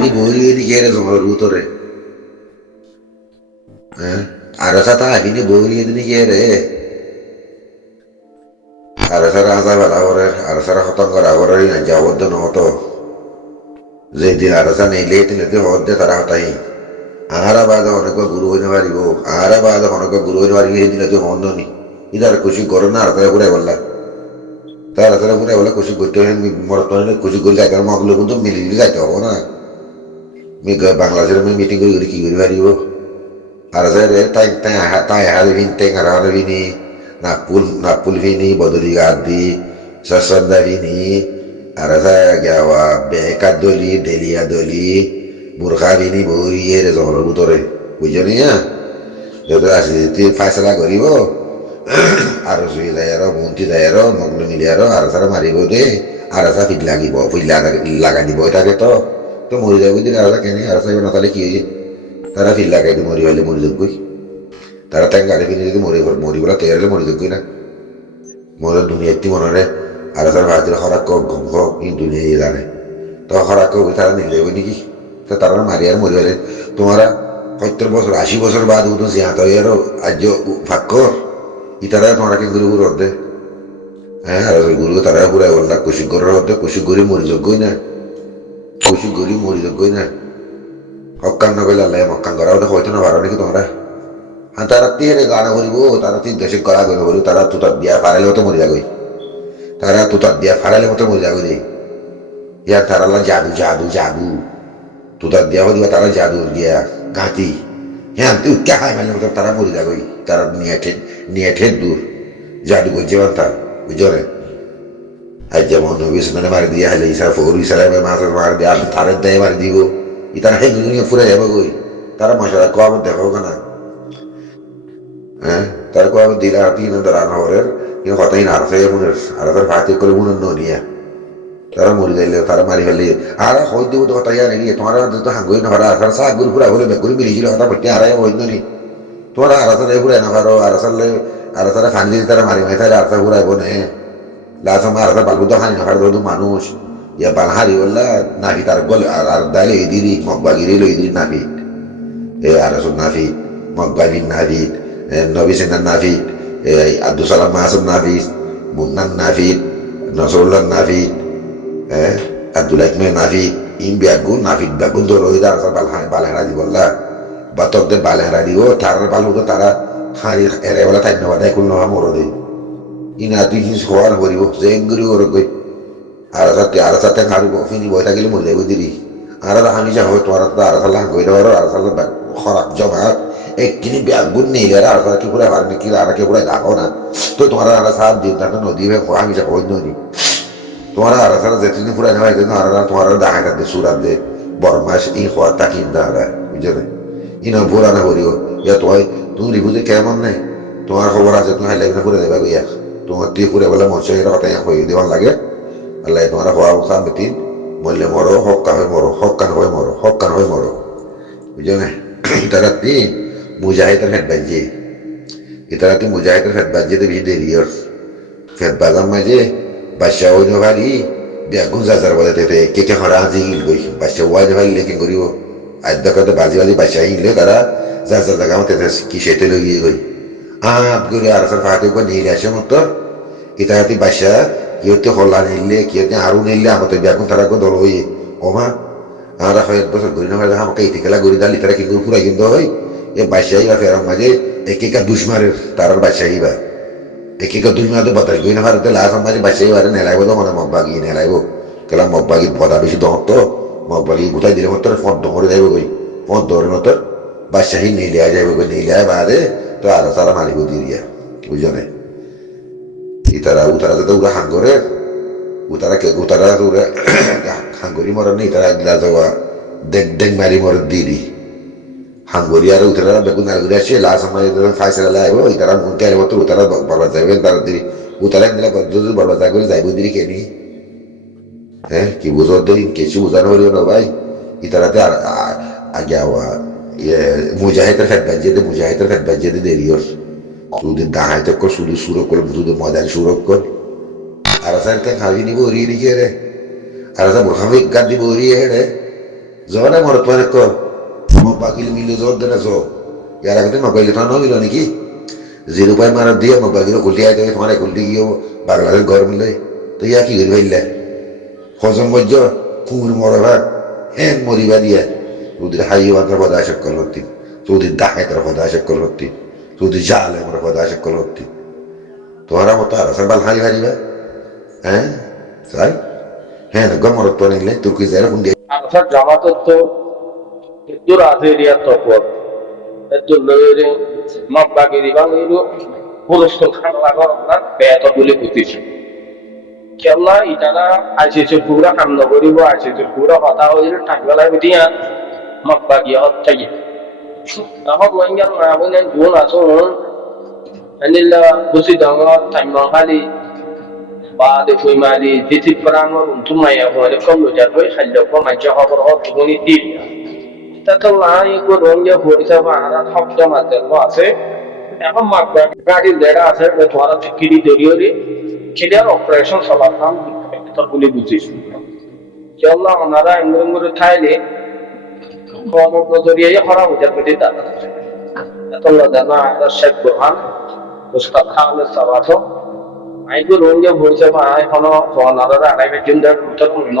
আহিনি বহিয়ে দিকে রে জঙ্গলের ভিতরে হ্যাঁ আরসা তা আহিনি বহিয়ে দিনি কে রে আরসারা আজা বেলা করে আরসারা খতম করা করে না যাবদ্ধ নহতো যেদিন আরসা নেইলে দিলে হদ্দে তারা হতাই আহারা বাদ অনেক গুরু হইতে পারিব আহারা বাদ অনেক গুরু হইতে পারিব এই দিনে তুই হন্দ নি ইদার খুশি করো না আরসারা ঘুরে বললা তার আরসারা ঘুরে বলে খুশি করতে হয় মরতনে খুশি করে যাইতে মগলো কিন্তু মিলিয়ে যাইতে হবো না বাংলাদেশের মিটিং করে কি করে পারিব আরসারে তাই তাই তাই হারবিন তাই হারবিনি napul vini bodoli gardi sasanda vini arasa gawa beka doli delia doli burkha vini buri ere zoro butore bujoni ya jodo asiti faisala koribo aro sui dayaro munti dayaro moglo miliaro arasa maribo de arasa fit lagibo laganibo etake to mori jabe din arasa keni arasa na tale ki tara fit lagai du mori hole mori jogoi তারা তাই গাড়ি কিনে যদি মরি বলা তৈরি মরি দেখবি না মরে দুনিয়া একটি মনে রে আর তার ভারতের হরাক দুনিয়া জানে তো হরাক তারা নিলে যাবে নাকি তো তারা মারি আর মরি হলে তোমারা 70 বছর 80 বছর বাদ উঠো জিয়াত আরো আজ ভাগ্য ইতারা তোমরা কি গুরু গুরু হতে হ্যাঁ আর গুরু তারা পুরা বললা কুশি করে হতে কুশি গরি মরি যোগ্যই না কুশি গরি মরি যোগ্যই না হকান নগলে আল্লাহ মক্কান করা ওটা হয়তো না পারো নাকি তোমরা তারা তিরে গানা করিব তারা তিন দেশে করা গেল বলি তারা তুতার দিয়া ফারাইলে মতো মরি যাগই তারা তুতার দিয়া ফারাইলে মতো মরি যাগই রে ইয়ার তারা জাদু জাদু জাদু তুতার দিয়া হলিবা তারা জাদু দিয়া গাঁতি হ্যাঁ তুই কে হাই মারলে মতো তারা মরি যাগই তারা নিয়ে ঠেট দূর জাদু করছে তার বুঝো রে আর যেমন নবী সামনে মারি দিয়া হলে ইসা ফৌর ইসালামের মাছ মার দিয়ে আর তারের দেয় মারি দিব ই তারা হে দুনিয়া ফুরে যাবে গই তারা মশলা কম দেখাবো না তার কো আমি দিলা তিন দাঁড়ানো হরের কিন্তু কথাই না আরফে মনের আরফের ভাতি করে মনের নিয়া তারা মরি যাইলে তারা মারি ফেললে আর হই দিব তো কথা জানি তোমার তো হাঙ্গই না হরা আর সা গুরু পুরা বলে গুরু মিলিছিল কথা পড়তে আর হই নি তোমার আরসালে পুরা না পারো আরসালে ফানি তারা মারি মাই তারা আরসা পুরা বনে লাসা মার আরসা বালু তো হানি না পারো তো মানুষ ইয়া বালহারি বললা নাকি তার গল আর দাইলে ইদিরি মগবাগিরি লই ইদিরি নাকি এ আরসুল নাফি মগবাগির নাফি নবী সেনার নাফিদ আব্দুল সালাম মাসুম নাফিদ মুন্নান নাফিদ নসরুল্লাহ নাফিদ আব্দুল ইকমের নাফিদ ইন ব্যাগুন নাফিদ ব্যাগুন তো রোহিত আর বালেহারা দিব বাতকদের বালেহারা দিব তার বালু তো তারা হাঁড়ি এরে বলা তাই নেওয়া দেয় কোনো মরো দেয় ইনা তুই হিংস হওয়ার করিব জেঙ্গুরি ওর কই আর সাথে হাড়ু ফিনি বই থাকিলে মরে যাবো দিদি আর আমি যা হয় তোমার তো আর সাল্লাহ গই দেওয়ার আর সাল্লাহ খরাক জমা একদিন ব্যাগুন নিলে আর কি পুরা ভার নাকি আর কে পুরা দেখো না তো তোমার আর সাত দিন তাকে নদী আমি যা হই নদী তোমার আর সারা যেদিন পুরা নেওয়া যেত আর তোমার দেখা যাচ্ছে সুরাত দে বরমাস ই হওয়ার তাকিন না আর বুঝলে ইন ভোরা না করিও ইয়া তুমি রিভুতে কেমন নেই তোমার খবর আছে তুমি হাইলাই না করে দেবা গিয়া তোমার তুই করে বলে মঞ্চে এটা কথা হয়ে দেওয়ার লাগে আল্লাহ তোমার হওয়া উঠা বেতিন মরলে মরো হকান হয়ে মরো হকান হয়ে মরো হকান হয়ে মরো বুঝলে তারা তিন মুজাহিদের ফেট বাজিয়ে ইতারা তুই মুজাহিদের ফেট বাজিয়ে দেবি দেরিয়র ফেট বাজার মাঝে বাচ্চা ওই ভারি বেগুন যাজার বলে তেতে কে হরা আজি গিল গই বাচ্চা ওয়াই ভারি লেকিন করিব আজ দেখাতে বাজি বাজি বাচ্চা হিলে তারা যাজার জায়গা মতো কি সেটে লগিয়ে গই আপ করে আর সার ফাতে করে নিয়ে আসে মতো ইতারা তুই বাচ্চা কিয়তে হল্লা নিলে কিয়তে আরো নিলে আমাদের বেগুন তারা দল হয়ে ওমা আমরা 1 বছর ঘুরি না হয় আমাকে ইতিকেলা ঘুরি দালি তারা কিন্তু পুরা কিন্তু হয় এ বাদশাহী বা ফেরার মাঝে একা দুশ্মারের তারার বাদশাহী বা একা দুশ্মার তো বাতাস গই না ভারতে লাস্ট মাঝে বাদশাহী বারে নেলাইব তো মানে মগবাগি নেলাইব কেলা মগবাগি বদা বেশি দমত মগবাগি গুটাই দিলে মতো ফোন ধরে যাইব গই ফোন ধরে মতো বাদশাহী নিয়ে লিয়া যাইব গই নিয়ে লিয়া বাদে তো আর তারা মারিব দিয়ে বুঝলে ইতারা উতারা তো উড়া হাঙ্গরে উতারা উড়া হাঙ্গরি মরার নেই তারা গিলা যাওয়া দেখ মারি মর দিদি হাঙ্গরি আর উতারা বেগুন আগুরি আসছে লাস্ট সময় ফাইসলা লাইব ইতারা মুখে আইব তো উতারা বড় যাইবে তারা দিদি উতারা দিলে যদি বড় যা করে যাইব দিদি কেনি হ্যাঁ কি বুঝো দিই কিছু বুঝানো হলো না ভাই ইতারাতে আর আগে আওয়া মুজাহিদের ফেট বাজিয়ে দেরিয়র তুই দাহাইতে কর শুধু সুরক করে শুধু মজার সুরক কর আর সাইডটা খাবি নিব ওরিয়ে লিখে রে আর বোরখামি গাদ দিব ওরিয়ে রে জনে মরত পরে ক বাকিল মিলে জোর দেনা জো ইয়ার আগে মোবাইলে তো নইল নাকি 0 মারা দিয়ে মোবাইল গুলিয়া দেয় তোমার গুলি গিয়ে বাংলাদেশ ঘর মিলে তো ইয়া কি করি ভাইলে হজম বজ্য কুমুর মরবা হ্যাঁ মরিবা দিয়া তোদের হাইয়ে বাঁধার পদা সকল হতি তোদের ডাকাইতার পদা সকল হতি তোদের জালে মরা পদা সকল হতি তোমারা মতো আর বাল হারি হারিবা হ্যাঁ তাই হ্যাঁ গমরত তো নিলে তুর্কি যারা কোন দিয়ে আসার জামাতত তো একটু রাজেরিয়া তপর একটু লয়েরে মব্বাগিরি বাংলিরু পুরস্ত খান লাগর না বেত বলে বুঝিছে কেলা ইটারা আইসিসি পুরা কাম নগরিব আইসিসি পুরা কথা হইলে টাকবেলা বিটিয়া মব্বাগিয়া হচ্ছে এখন ওয়াইঙ্গার না বলেন গুণ আসুন আনিলা বুঝি দঙ্গ টাইমং খালি বা দেখুই মালি দিতি প্রাঙ্গন তুমাইয়া বলে কম যাবে খাইলে কম আইজা খবর হত গুনি দিল তাতো লাই গো রঙ্গে হইছে বাহারা শব্দ মাঝে আছে এখন মাগবা গাড়ি লেড়া আছে ধরা চিকিরি দরিয়রে ক্লিয়ার অপারেশন চলাতাম তোর বলে বুঝিস কেলা ওনারা এমন থাইলে কম দরিয়ায় হরা হইতে পেতে দাদা এত জানা শেখ বোরহান উস্তাদ খানের সাবাতো আইগো রঙ্গে হইছে বা এখনো ওনারা আড়াই জিন্দার উত্তর ন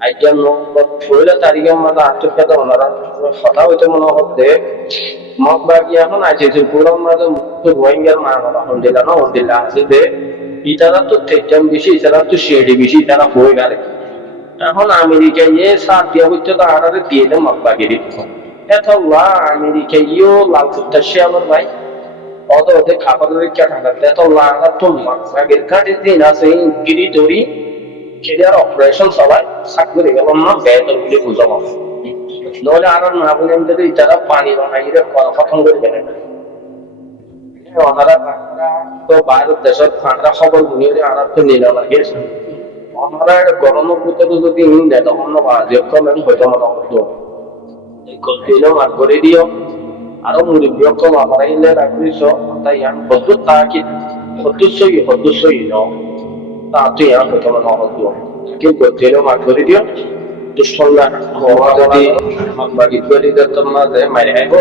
আইডিয়া নো পয়লা তারিখের মধ্যে আটটা ওনারা কথা হইতে মনে হচ্ছে মগবাগি এখন আছে যে পুরো মধ্যে রোহিঙ্গার মারা হন্দিলা না হন্দিলা আছে যে ইতারা তো তেজাম বেশি ইতারা তো শেডি বেশি তারা হয়ে গেলে এখন আমেরিকা ইয়ে সাত দিয়া হইতে তো আড়ারে দিয়ে দেয় মগবাগিরি এত আমেরিকা ইয়েও লাল কুত্তা সে আবার ভাই অত ওদের খাবারের কেটা এত লাগা তো মগবাগির কাটে দিন আছে গিরি দড়ি ক্লিয়ার অপারেশন সবাই চাকরি গেল না বেতন গুলি বুঝাবো নহলে আরো না বলে তারা পানি বানাইলে খতম করে দেবে ওনারা তো বাইরের দেশের ঠান্ডা খবর নিয়ে আর তো নিলাম লাগে ওনারা গরমের ভিতরে যদি নেয় তখন হয়তো মনে হতো দিলে মার করে দিও আরো মুরব্বী কম আমরা ইলে রাখিস তাই আমি হদ্দুর তাকি হদ্দুসই ন তা তুই আর হয়তো মনে হতো কেউ দিলে মার করে দিও দুঃসংজ্ঞা যদি বাকি করে দিত না যে মারি আইব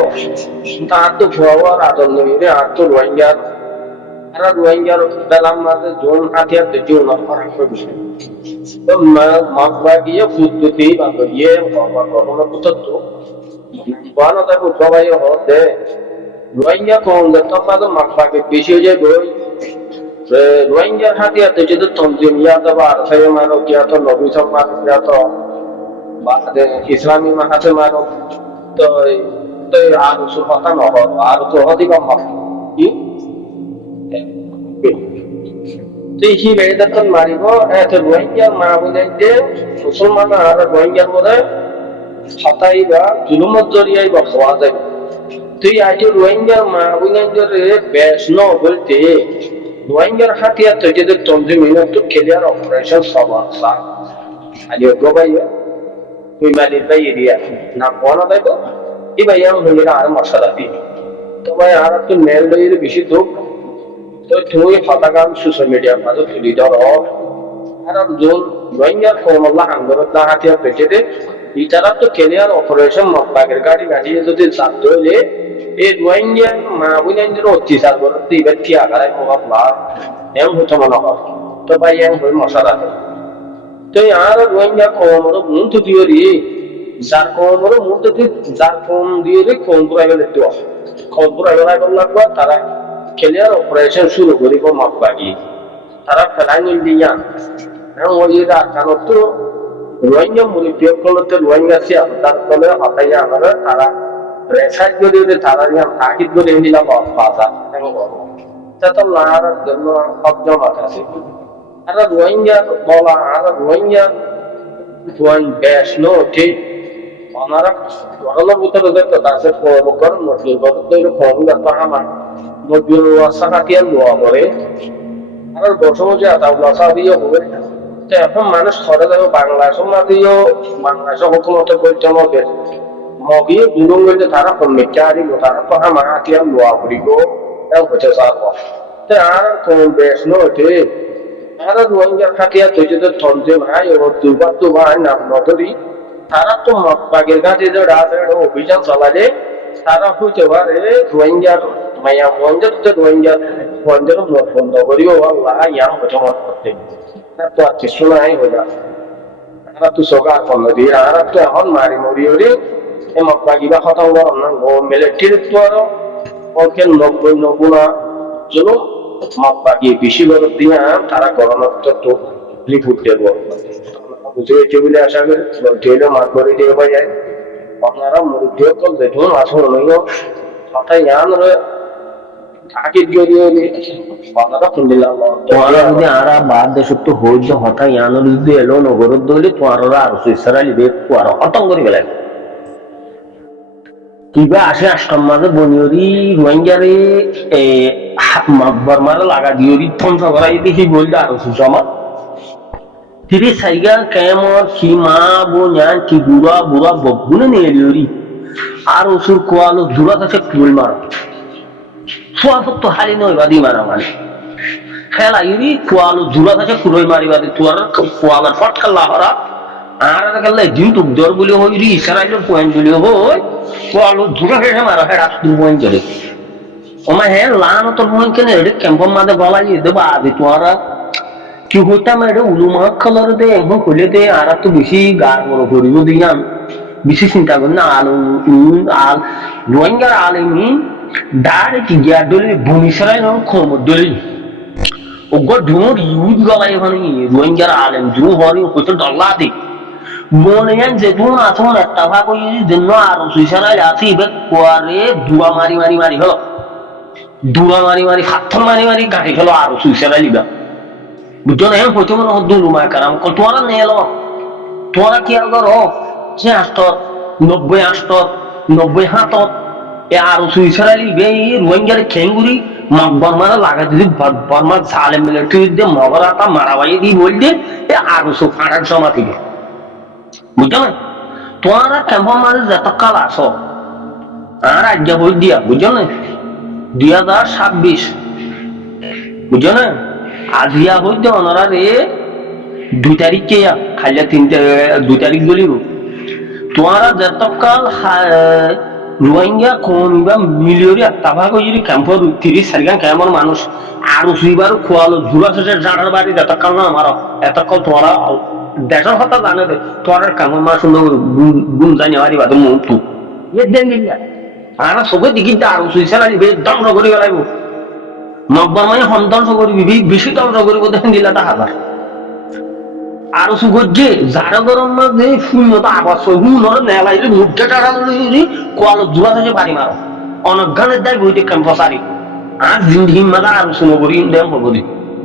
তার তো ভুয়ার আদর নইরে আর তো রোহিঙ্গার আর রোহিঙ্গার বেলার মাঝে জোন হাতিয়ার দিতে না করার বিষয় তো মাগবা গিয়ে ফুটতে বাবা গিয়ে গরম করতে তো বানা দেখো সবাই হতে রোহিঙ্গা কোন তো মাঝে মাগবাকে বেশি হয়ে যায় বই রোহিঙ্গার হাতিয়ার দিতে তো তঞ্জিম ইয়াদ আর সেই মানো কিয়া তো নবী সম্মান কিয়া তো বাদে ইসলামী মাহাতে মানো তো তো আর সুফাতা নহ আর তো অধিক কি তুই হি বেদাতন মারিব এত রোহিঙ্গা মা বলে যে মুসলমান আর রোহিঙ্গার মধ্যে হতাই বা জুলুমত জড়িয়াই বা খাওয়া যায় তুই আজ রোহিঙ্গার মা বলে বেশ ন বলতে রোহিঙ্গার হাতিয়ার তৈরি তঞ্জিম তো ক্লিয়ার অপারেশন সবা আজ গোবাই তুই মালির ভাই এরিয়া না কোন দেখো এই ভাই আমি হইলে আর মশলা দিই তো ভাই আর তো মেল লইয়ের বেশি দুঃখ তো তুমি ফটাগাম সোশ্যাল মিডিয়ার মাঝে তুলি ধরো আর যোন রোহিঙ্গার ফর্মুলা আন্দোলন হাতিয়ার পেটে দে ইতারা তো ক্লিয়ার অপারেশন মগবাগের গাড়ি গাড়িয়ে যদি চাপতে হইলে এই রোহিঙ্গা মা বুঝেন অত্যাচার করতে এবার কি আগারায় মোকাবলা এম হতো মনে হয় তো ভাই এম হয়ে মশলা দেয় তো আর রোহিঙ্গা কমর মুন তো দিয়ে যার কমর মুন তো যার কম দিয়ে কম পুরাই গেলে তো কম পুরাই লাগবে তারা ক্লিয়ার অপারেশন শুরু করিব মগবাগি তারা ফেলাই নিল দিয়া ওই রাখানো তো রোহিঙ্গা মুরব্বী করতে রোহিঙ্গা সে তার ফলে হতাইয়া আমরা তারা রেসাইড করে তারা তাকিদ করে নিলাম বাজার তা তো লার জন্য সবজন আছে আর রোহিঙ্গা বলা আর রোহিঙ্গা বেশ নো ঠিক ওনারা গরমের ভিতরে দেখতে তাদের গরম মজুর ফর্মুলা তো আমার মজুর সাকাতিয়ার লোয়া করে আর বসে যে আতা দিয়ে হবে তো এখন মানুষ ধরে যাবে বাংলাদেশের মাঝেও বাংলাদেশের হুকুমত বলতে হবে মগিয়ে দুলুন বলতে তারা কমিটি আরিব তারা তো আমার হাতিয়ার লোয়া করিব হচ্ছে চাপ তো আর কোন বেশ নো ঠিক আর রোহিঙ্গার খাটিয়া তুই যদি তন্ত্রে ভাই ও দুবার তো ভাই নাম নদরি তারা তো বাগের কাছে যে রাজের অভিযান চালালে তারা হইতে পারে রোহিঙ্গার মায়া মঞ্জের যে রোহিঙ্গার মঞ্জের বন্ধ করিও আল্লাহ ইয়াম হতে মত করতে তো আর কিছু নাই হইলা তারা তো সকাল ফোন দিয়ে আর তো এখন মারি মরি ওরে এমক বাগিবা খতম করো না ও মিলিটারি তো আর ওকে 90 জন মত বাগি বেশি করে দিয়া তারা গণতন্ত্র তো রিপোর্ট দেব বুঝে যেগুলো আশা করি বলতে মার করে দিয়ে যায় আপনারা মুরব্বীও তো দেখুন আসুন নইও হঠাৎ ইয়ান রে আগে জড়িয়ে আপনারা শুনলাম তোরা যদি আরা বাদ দেশ তো হইছে হঠাৎ ইয়ানোর যদি এলো নগরত দলি তোরা আর সুইসারালি বেক তোরা অতং করে গেলেন কিবা আসে আষ্টম মাঝে বনিয়রি রোহিঙ্গারে বর্মারে লাগা দিয়রি ধ্বংস করাই দেখি বলতে আর সুষমা তিরি সাইগা কেমর কি মা বোন কি বুড়া বুড়া বগুনে নিয়ে লিওরি আর ওসুর কোয়ালো দূরা কাছে কুল মারা ফুয়াফত তো হারি নয় বাদি মারা মানে খেলা ইরি কোয়ালো দূরা কাছে কুড়ই মারি বাদি তোর কোয়ালার ফটকা লাহরা আর গেলে দিন তো দর বলি হই রি ইসরাইলের পয়েন্ট বলি হই কোয়ালো দূরা কাছে মারা হেড আসতুর পয়েন্ট করে ওমা হে লানো তোর পয়েন্ট কেন এডে ক্যাম্পম মাদে বলাই দেবা আদি তোরা কি হইতাম এটা উলুমা কালার দে এখন খুলে দে আর তো বেশি গার বড় করিব দিয়াম বেশি চিন্তা করি না আলু আল রোহিঙ্গার আলমি দাঁড়ে কি গিয়া দলি বনিসরাই না খমর দলি ওগো ডুমর ইউজ গলাই মানে রোহিঙ্গার আলেম ডুম হরি কত ডল্লা দি মনে যে তুমি আসুন একটা ভাগ ওই জন্য আর সুইসারাই আসি বে কোয়ারে দুয়া মারি মারি মারি হলো দুয়া মারি মারি হাতন মারি মারি গাড়ি হলো আর সুইসারাই লিবা বুঝছো না হইতে মনে হতো লুমায় কারাম তোরা নিয়ে এলো তোরা কি আর করো যে 90 হাতত এ আর সুইসারালি বে রোহিঙ্গার খেঙ্গুরি বর্মারা লাগা দিদি বর্মা সালে মিলিটারি দিয়ে মগরাতা মারাবাই দিয়ে বলছে এ আর ফাটার জমা থেকে বুঝছো না তোরা কেমন মাঝে যত কাল আসো আর আজ্ঞা বই দিয়া বুঝছো না 2026 বুঝছো না আজিয়া হইতে ওনারা রে 2 তারিখ কে খাইলে 2 তারিখ বলিব তোরা যতকাল রোহিঙ্গা কমিবা মিলিয়রি তাবা কইরি ক্যাম্প 30-40 ক্যাম্পর মানুষ আর সুইবার খোয়ালো জুরা শেষে জাড়ার বাড়ি যতকাল না আমার এতকাল তোরা দেশের কথা জানে দে তোরা ক্যাম্পর মানুষ সুন্দর গুণ জানি মারি বাদ মুতু এ দেন দিলা আর সবে দিকি আর সুইসারা দিবে দম করে গলাইব মকবর মানে সন্তান করিবি বেশি দল করিব দেখেন দিলা তা হাজার আর সুগজ্জে যারা গরম মাঝে ফুল মতো আবাস হুনর নেলাই মুখে টাকা লই কোয়ালো জুয়া থেকে বাড়ি মারো অনজ্ঞানের দায় বইতে ক্যাম্পাসারি আর জিন্দিগি মাদা আর শুনো করি দেম করি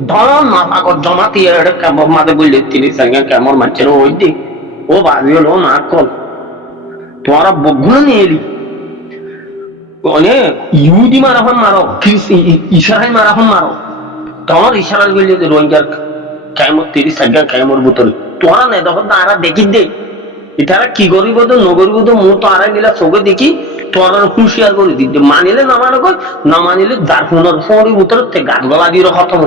ধন মাথা কর জমাতি এর ক্যাম্প মাঝে বললে 30 কেমন মাছের ওই দি ও বাজি হলো না কল তোরা বগুলো নিয়ে এলি অনেক ইহুদি মারাখন মারো ইসরায়েল মারাখন মারো তোমার ইসরায়েল বললে রোহিঙ্গার কেমন 30 কেমন বোতল তোরা নেই তখন তারা দেখি দে এটারা কি করিব তো নগরিব তো মু তো আড়াই নিলা চোখে দেখি তোরা হুঁশিয়ার করে দিতে মানিলে না মানো না মানিলে যার ফোনের ফোনের ভিতরে গাছ গলা দিয়ে খতম